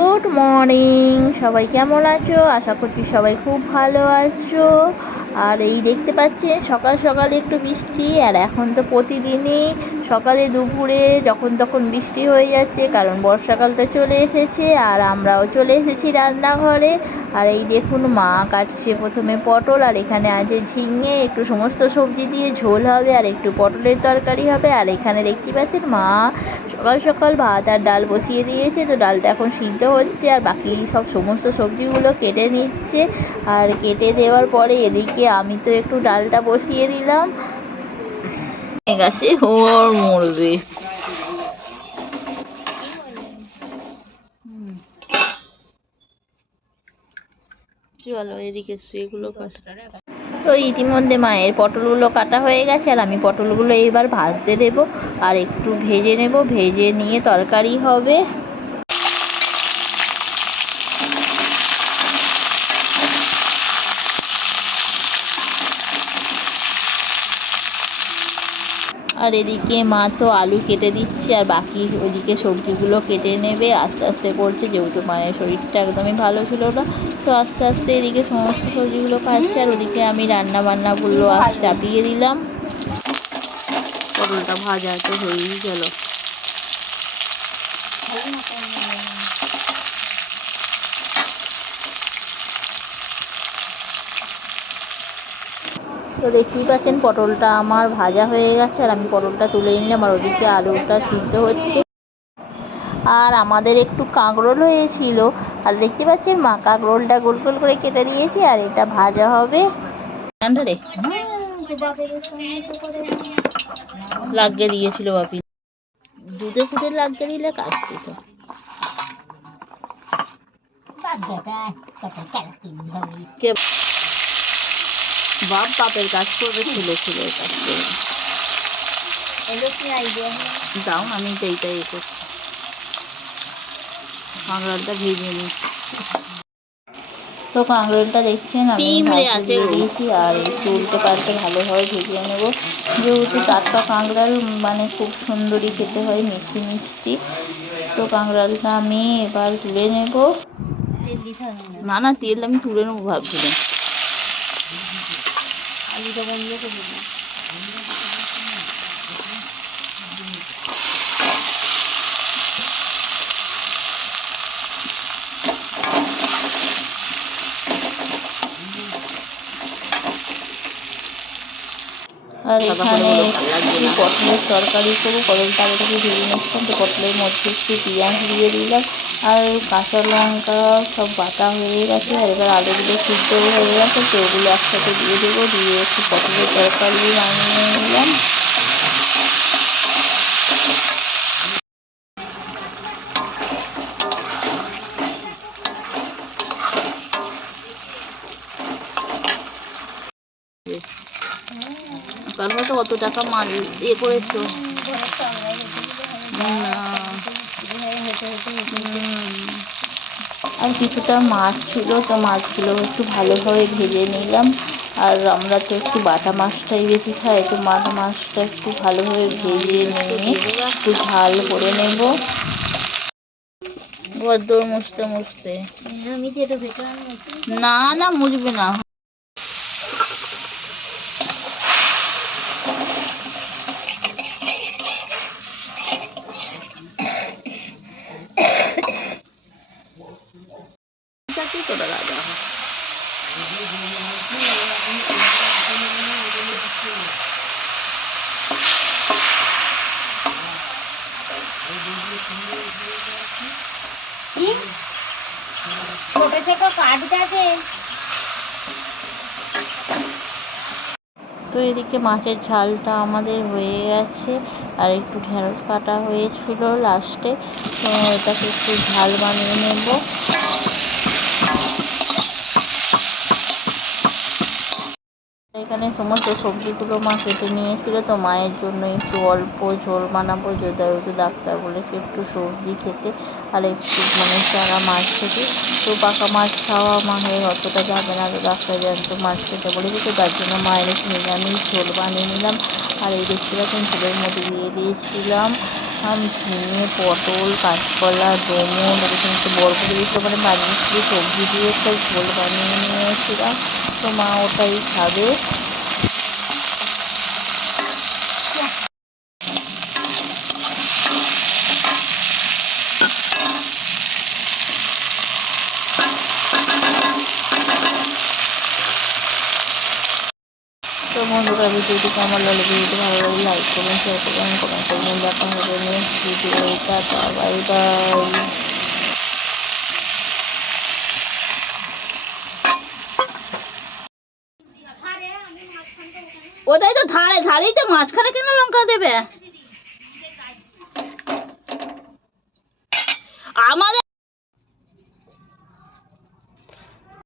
Good morning, সবাই কেমন আছো? আশা করছি সবাই খুব ভালো আছো। আর এই দেখতে পাচ্ছেন সকাল সকাল একটু বৃষ্টি, আর এখন তো প্রতিদিনই সকালে দুপুরে যখন তখন বৃষ্টি হয়ে যাচ্ছে, কারণ বর্ষাকাল তো চলে এসেছে। আর আমরাও চলে এসেছি রান্নাঘরে। আর এই দেখুন মা কাটছে প্রথমে পটল, আর এখানে আছে ঝিঙে, একটু সমস্ত সবজি দিয়ে ঝোল হবে, আর একটু পটলের তরকারি হবে। আর এখানে দেখতে পাচ্ছেন মা সকাল সকাল ভাত আর ডাল বসিয়ে দিয়েছে, তো ডালটা এখন সিদ্ধ হচ্ছে, আর বাকি সব সমস্ত সবজিগুলো কেটে নিচ্ছে। আর কেটে দেওয়ার পরে এদিকে আমি তো একটু ডালটা বসিয়ে দিলাম। গেছে ওর মরবে। চলো এদিকে এগুলো তো ইতিমধ্যে মায়ের পটলগুলো কাটা হয়ে গেছে, আর আমি পটলগুলো এবার ভাজতে দেবো আর একটু ভেজে নেব, ভেজে নিয়ে তরকারি হবে। আর এদিকে মা তো আলু কেটে দিচ্ছে, আর বাকি ওইদিকে সবজিগুলো কেটে নেবে, আস্তে আস্তে করছে, যেহেতু মায়ের শরীরটা একদমই ভালো ছিল না। তো আস্তে আস্তে এদিকে সমস্ত সবজিগুলো কাটছে, আর ওদিকে আমি রান্না বান্নাগুলো চাপিয়ে দিলাম। পটলটা ভাজা তো হয়েই গেল। তো দেখতেই পাচ্ছেন পটলটা আমার ভাজা হয়ে গেছে, আর আমি পটলটা তুলে নিলাম, আর ওদিকে আলুটা সিদ্ধ হচ্ছে। আর আমাদের একটু কাঁকরোল হয়েছিল, আর দেখতে পাচ্ছেন মা কাঁকরোলটা গোল গোল করে কেটে দিয়েছে, আর এটা ভাজা হবে। লাগিয়ে দিয়েছিল বাপি, দুধে ফুটে লাগিয়ে দিলে কাজ দিত। বাপ বাপের কাজ করবে, ছেলে ছেলের কাজ করবে। দাও, আমি এইটাই করছি, কাঁকড়ালটা ভেজে নিচ্ছি। তো কাঁকরোলটা দেখছেন আমি ভাজতে দিয়ে দিয়েছি, আর একটু উল্টে পাল্টে ভালোভাবে ভেজে নেব, যেহেতু টাটকা কাঁকড়াল মানে খুব সুন্দরই খেতে হয়, মিষ্টি মিষ্টি। তো কাঁকড়ালটা আমি এবার তুলে নেব। না না, তেল আমি তুলে নেবো ভাবছিলাম। আলুটা বন্ধ করে দেবো। আর এখানে একটু পটলের তরকারি করবো, পটলটা আগে থেকে ভেজে নিচ্ছিলাম, তো পটলের মধ্যে একটু পেঁয়াজ দিয়ে দিলাম, আর কাঁচা লঙ্কা সব বাটা হয়ে গেছে। আর এবার আলুগুলো সিদ্ধ হয়ে গেছে, তো ওগুলো একসাথে দিয়ে দেবো, দিয়ে একটু পটলের তরকারি বানিয়ে নিলাম। তারপর তো কত টাকা মাল ইয়ে করেছো আর কিছুটা মাছ ছিল, তো মাছগুলো একটু ভালোভাবে ভেজে নিলাম। আর আমরা তো একটু বাটা মাছটাই বেশি খাই, একটু বাটা মাছটা একটু ভালোভাবে ভেজে নিয়ে একটু ঝাল করে নেব। গদ্দর মুছতে মুছতে না না মুছবে না। তোরা রাজা ছোট ছোট কাঠ গাছে। তো এদিকে মাছের ঝালটা আমাদের হয়ে গেছে, আর একটু ঢেঁড়স কাটা হয়েছিল লাস্টে, তো এটাকে একটু ঝাল বানিয়ে নেব। এখানে সমস্ত সবজিগুলো মা কেটে নিয়েছিল, তো মায়ের জন্য একটু অল্প ঝোল বানাবো, যেহেতু ডাক্তার বলেছে একটু সবজি খেতে, আর একটু মানে চারা মাছ খেতে। তো পাকা মাছ খাওয়া মায়ের অতটা যাবে না, তো ডাক্তার জ্যান্ত মাছ খেতে বলেছে, তো তার জন্য মায়ের একটু নিরামিষ ঝোল বানিয়ে নিলাম। আর এই দেখতে পাচ্ছেন ঝোলের মধ্যে দিয়ে দিয়েছিলাম ঝিঙে, পটল, কাঁচকলা, ডুমুর এটা সমস্ত বরবটি দিয়ে মানে বানিয়েছিল, সবজি দিয়ে একটা ঝোল বানিয়ে নিয়েছিলাম। তো মা ওটাই খাবে। তো বন্ধুরা, ভিডিওটি কেমন লাগলো, ভিডিওটি ভালো লাগলে লাইক করবেন, শেয়ার করবেন, কমেন্ট করবেন। দেখা হবে next video. Tata, bye bye. ওটাই তো ধারে ধারেই তো, মাঝখানে কেন লঙ্কা দেবে আমাদের?